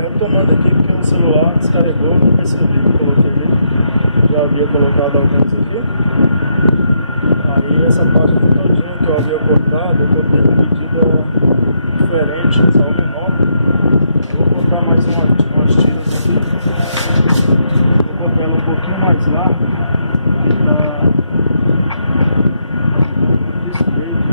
Retomando aqui porque o celular descarregou, não percebi, eu coloquei ele, já havia colocado alguns aqui. Aí essa parte aqui todinha que eu havia cortado, eu cortei uma medida diferente, só menor. Vou cortar mais umas tiras aqui. Vou cortar ela um pouquinho mais larga para despeito.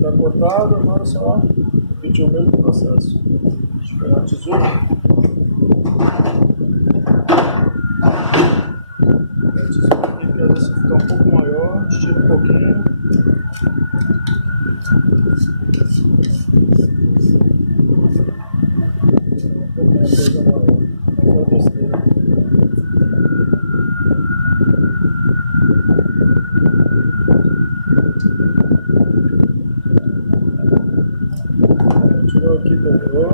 Está cortado, agora só repetir o mesmo processo. Deixa eu pegar a tesoura. A tesoura aqui, para ver se ficar um pouco maior, estira um pouquinho. Coisa maior, não é besteira. Tirou aqui, dobrou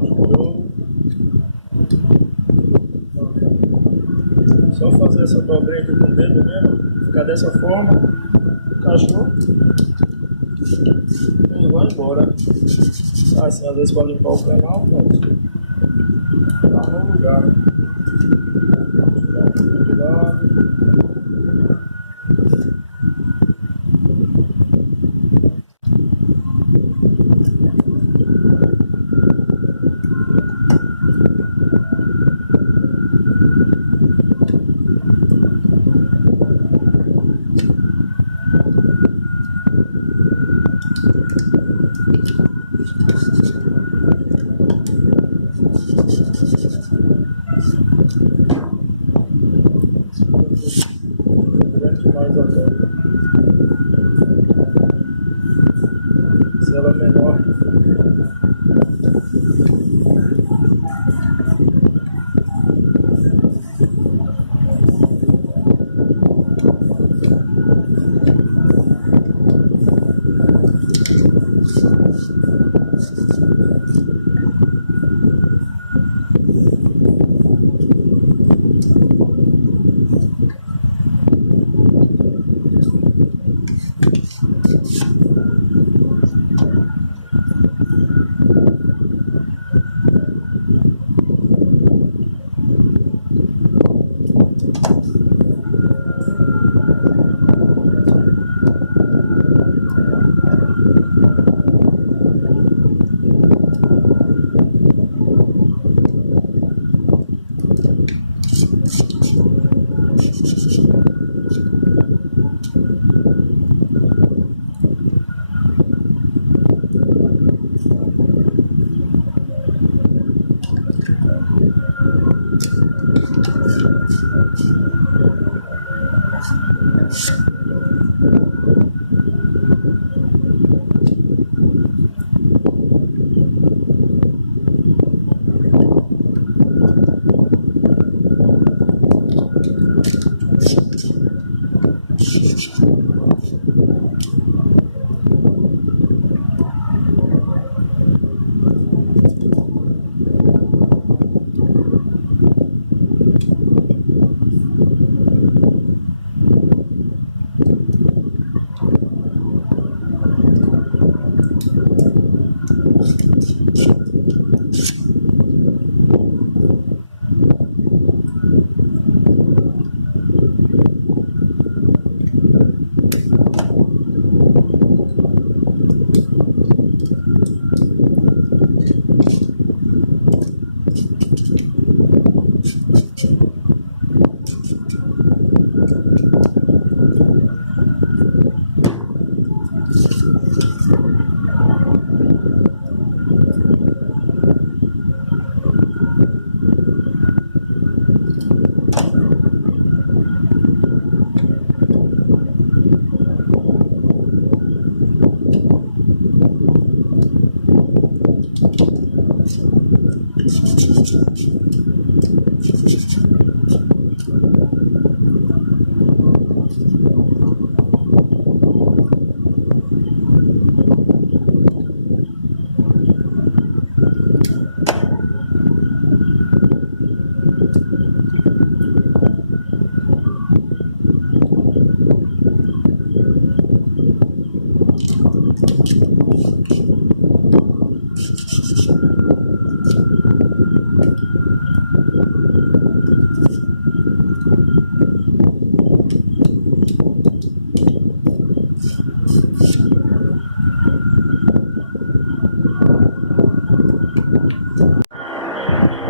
de novo. Só fazer essa dobrinha aqui com o dedo mesmo, ficar dessa forma, encaixou e vai embora. Assim, às vezes para limpar o canal, pronto, tá no lugar. Tirar um pouquinho de lado. Mais a volta. Se ela é menor,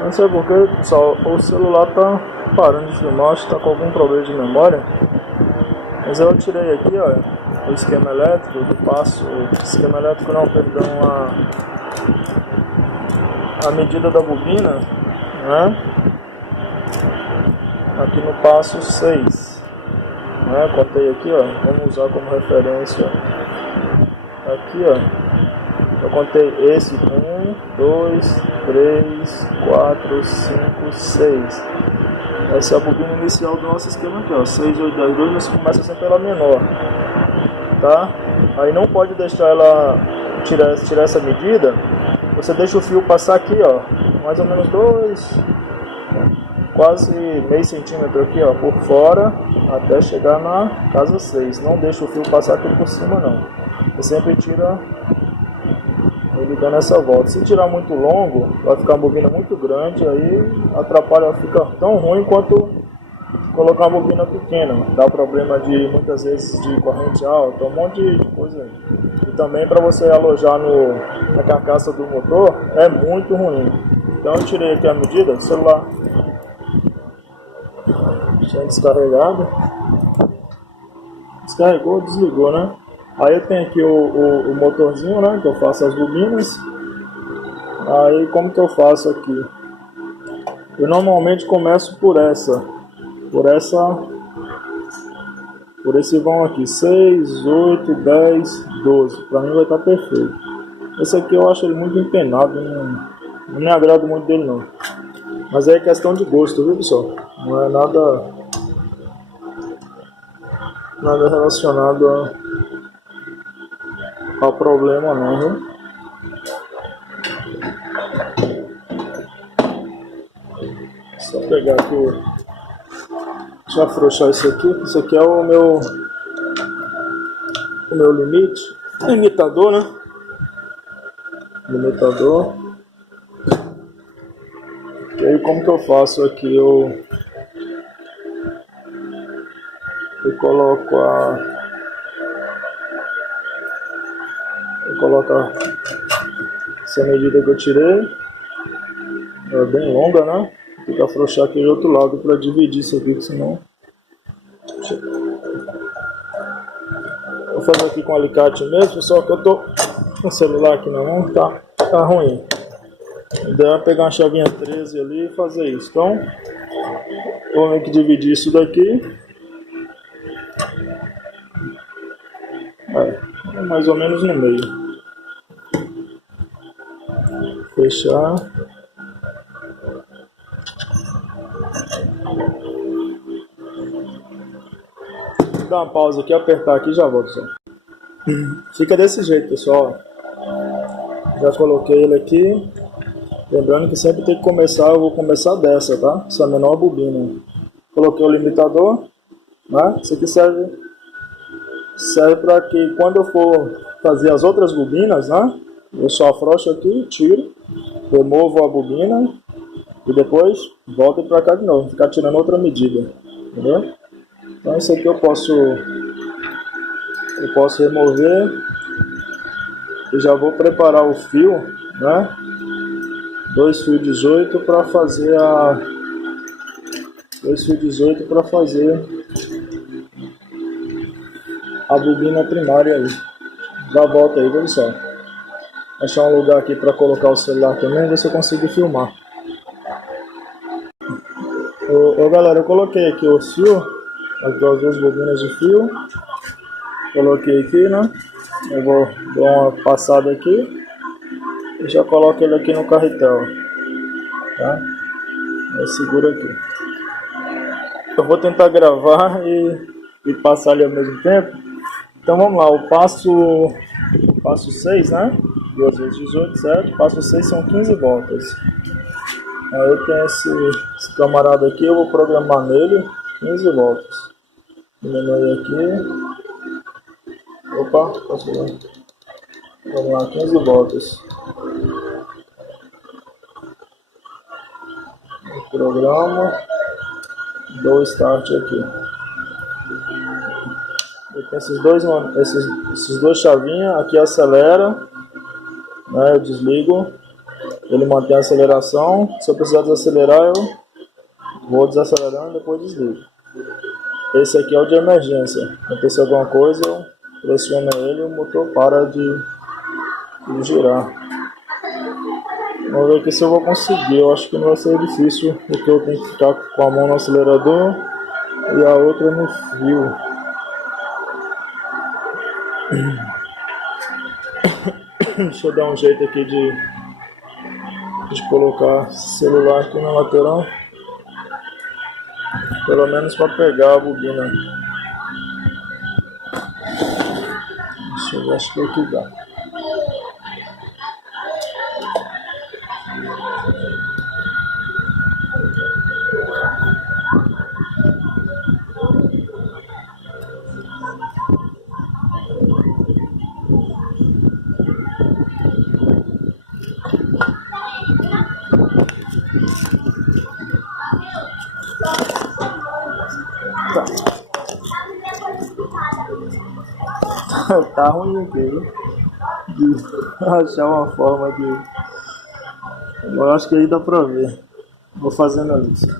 Não sei porquê, pessoal, o celular tá parando de filmar, acho que tá com algum problema de memória. Mas eu tirei aqui, ó, o esquema elétrico do passo, esquema elétrico não, perdão, a medida da bobina, né? Aqui no passo 6, né? Contei aqui, ó, vamos usar como referência. Aqui, ó, eu contei esse 1, 2, 3, 4, 5, 6. Essa é a bobina inicial do nosso esquema aqui, ó, 6, 8, 10, 2, mas começa sempre pela menor, tá? Aí não pode deixar ela tirar essa medida. Você deixa o fio passar aqui, ó, mais ou menos quase meio centímetro aqui, ó, por fora, até chegar na casa 6. Não deixa o fio passar aqui por cima, não. Você sempre tira ele dando essa volta. Se tirar muito longo, vai ficar uma bobina muito grande, aí atrapalha, fica tão ruim quanto colocar uma bobina pequena. Dá problema de, muitas vezes, de corrente alta, um monte de coisa aí. E também para você alojar na carcaça do motor, é muito ruim. Então eu tirei aqui a medida, o celular tinha descarregado. Descarregou, desligou, né? Aí eu tenho aqui o motorzinho, né, que eu faço as bobinas. Aí como que eu faço aqui? Eu normalmente começo por esse vão aqui, 6, 8, 10, 12. Pra mim vai estar perfeito. Esse aqui eu acho ele muito empenado, não me agrado muito dele não. Mas é questão de gosto, viu, pessoal? Não é nada relacionado ao problema não, viu? Só pegar aqui, deixa eu afrouxar isso aqui. Isso aqui é o meu limite, limitador, né? Limitador. E aí como que eu faço aqui? Eu coloco essa medida que eu tirei. É bem longa, né? Tem que afrouxar aqui do outro lado para dividir isso aqui, senão... Vou fazer aqui com alicate mesmo, só que eu tô com o celular aqui na mão, tá ruim. A ideia é pegar uma chavinha 13 ali e fazer isso. Então, vou ter que dividir isso daqui. É mais ou menos no meio. Fechar. Vou dar uma pausa aqui, apertar aqui e já volto só. Fica desse jeito, pessoal. Já coloquei ele aqui. Lembrando que sempre tem que começar, eu vou começar dessa, tá? Essa é a menor bobina. Coloquei o limitador, né? Isso aqui serve para que quando eu for fazer as outras bobinas, né? Eu só afrouxo aqui, tiro, removo a bobina e depois volto para cá de novo, ficar tirando outra medida, entendeu? Então isso aqui eu posso remover e já vou preparar o fio, né? 2 fios 18 para fazer a bobina primária aí. Dá a volta aí, viu pessoal? Achar um lugar aqui para colocar o celular também, ver se eu consigo filmar. Galera, eu coloquei aqui o fio, as duas bobinas de fio. Coloquei aqui, né? Eu vou dar uma passada aqui e já coloco ele aqui no carretel, tá? Eu seguro aqui. Eu vou tentar gravar e passar ali ao mesmo tempo. Então vamos lá, o passo 6, né? 2 vezes 18, certo? Passo 6 são 15 voltas. Aí eu tenho esse camarada aqui, eu vou programar nele 15 voltas. Diminui aqui. Opa, posso ver? Vamos lá, 15 voltas. Eu programo, dou start aqui. Eu tenho esses dois chavinhos, aqui acelera, né? Eu desligo, ele mantém a aceleração. Se eu precisar desacelerar, eu vou desacelerando e depois desligo. Esse aqui é o de emergência. Acontece alguma coisa, eu pressiono ele e o motor para de girar. Vamos ver aqui se eu vou conseguir. Eu acho que não vai ser difícil, porque eu tenho que ficar com a mão no acelerador e a outra no fio. Deixa eu dar um jeito aqui de colocar o celular aqui na lateral, pelo menos para pegar a bobina. Deixa eu ver, acho que aqui dá. Tá ruim aqui, viu? De achar uma forma de... Eu acho que aí dá pra ver. Vou fazendo a lista.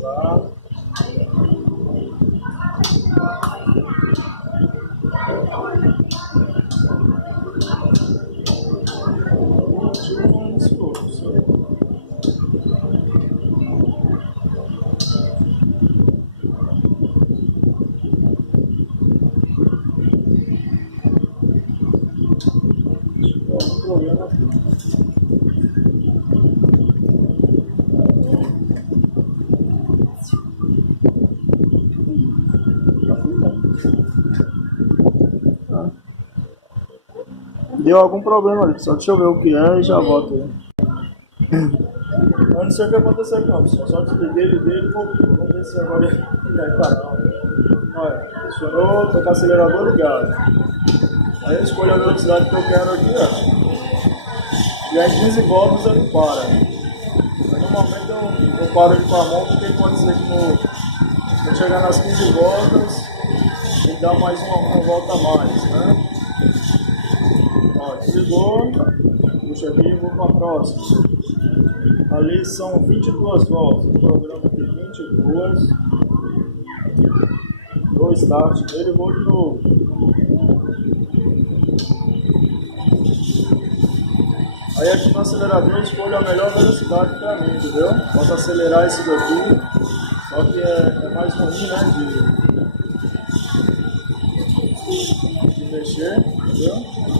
Tá. Deu algum problema ali, pessoal. Deixa eu ver o que é e já volto aí. Eu não sei o que aconteceu aqui não, pessoal. Só desliguei ele dele e voltou. Vamos ver se agora ele vai parar. Olha, funcionou, tô com o acelerador ligado. Aí eu escolho a velocidade que eu quero aqui, ó. E aí 15 voltas ele para. Aí normalmente eu paro ele com a mão porque pode ser que quando chegar nas 15 voltas ele dá mais uma volta a mais, né? Ó, desligou, puxa aqui e vou para a próxima. Ali são 22 voltas, o programa tem 22. Dou start nele e vou de novo. Aí aqui no acelerador eu escolho a melhor velocidade para mim, entendeu? Posso acelerar esse daqui, só que é mais ruim, né, de mexer, entendeu?